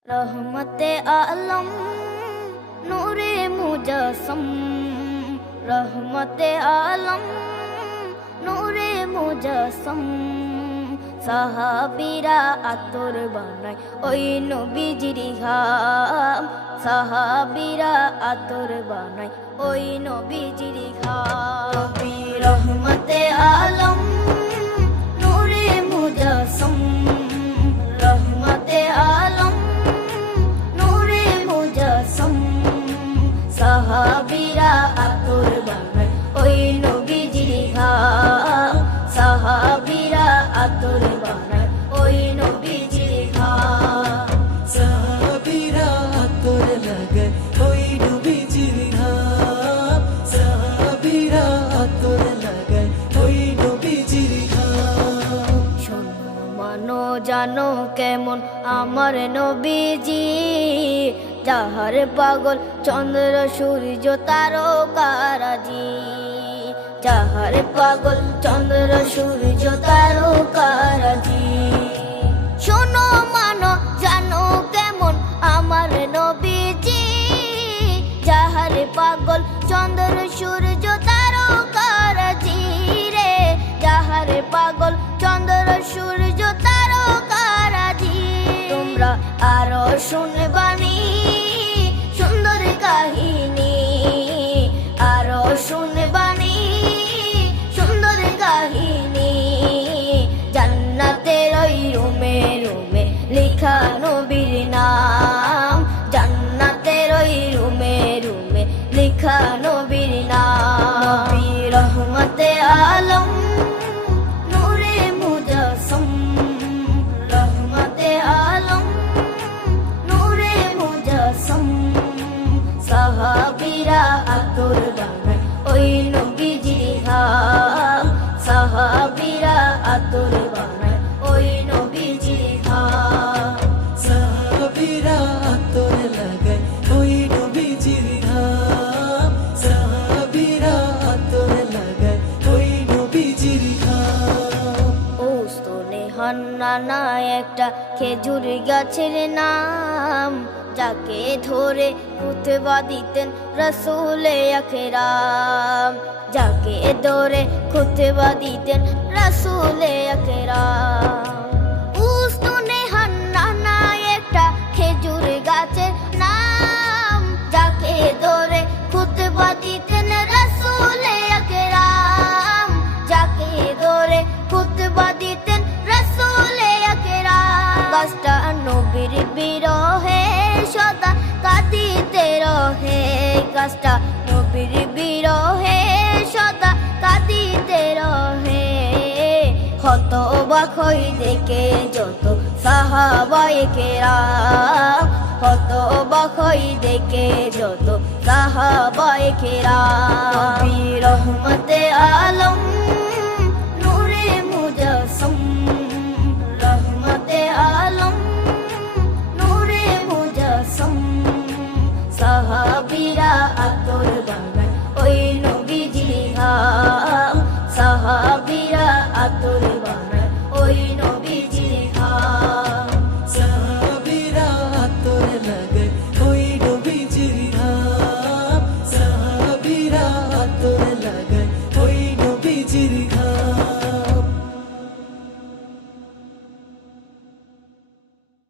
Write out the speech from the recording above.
रहमते आलम नूरे मुजस्सम, रहमते आलम नूरे मुजस्सम। সাহাবীরা আতর বানায় ওই নবীজির ঘাম, সাহাবীরা আতর বানায় ওই নবীজির ঘাম। নবী রহমতে আলম নূরে মুজস্সম, রহমতে আলম নূরে মুজস্সম। সাহাবীরা আতর বানায় ওই নবীজির ঘাম, সাহাবীরা আতর বানায় ওই নবীজির ঘাম। সাহাবীরা আতর লাগায় ওই নবীজির ঘাম, সাহাবীরা আতর লাগায় ওই নবীজির ঘাম। শোনো মানো জানো কেমন আমার নবীজি, যাহার পাগল চন্দ্র সূর্য তারকারাজি, যাহার পাগল চন্দ্র সূর্য তারকারাজি। শোনো মানো জানো কেমন আমার নবীজি, যাহার পাগল চন্দ্র সূর্য তারকারাজি রে, যাহার পাগল চন্দ্র সূর্য তারকারাজি। তোমরা আরো শুনবানি সুন্দর কাহিনী, আরো শুনবানি সুন্দর কাহিনী। জান্নাতের ওই রুমে রুমে লেখা নবীর নাম, জান্নাতের ওই রুমে রুমে লেখা নবীর নাম। নবী রহমতে আলম নূরে মুজস্সম, রহমতে আলম নূরে মুজস্সম। সাহাবীরা আতর বানায় ওই নবীজির ঘাম, সাহাবীরা আতর বানায় ওই নবীজির ঘাম। সাহাবীরা আতর লাগায় ওই নবীজির ঘাম, সাহাবীরা আতর লাগায় ওই নবীজির ঘাম। ওস্তনে হান্নানা একটা খেজুর গাছের নাম, যাকে ধরে খুতবা দিতেন রাসূলে আকরাম, যাকে ধরে খুতবা দিতেন রাসূলে আকরাম। উস্তনে হান্নানা একটা খেজুর গাছের নাম, যাকে ধরে খুতবা দিতেন রাসূলে আকরাম, যাকে ধরে খুতবা দিতেন রাসূলে আকরাম। গাছটা নবীর বিরহে সদা কাঁদিতে রহে, গাছটা নবীর বিরহে সদা কাঁদিতে রহে। হতবাক হই দেখে যত সাহাবায়ে কেরাম, হতবাক হই দেখে যত সাহাবায়ে কেরাম। নবী রহমতে আলম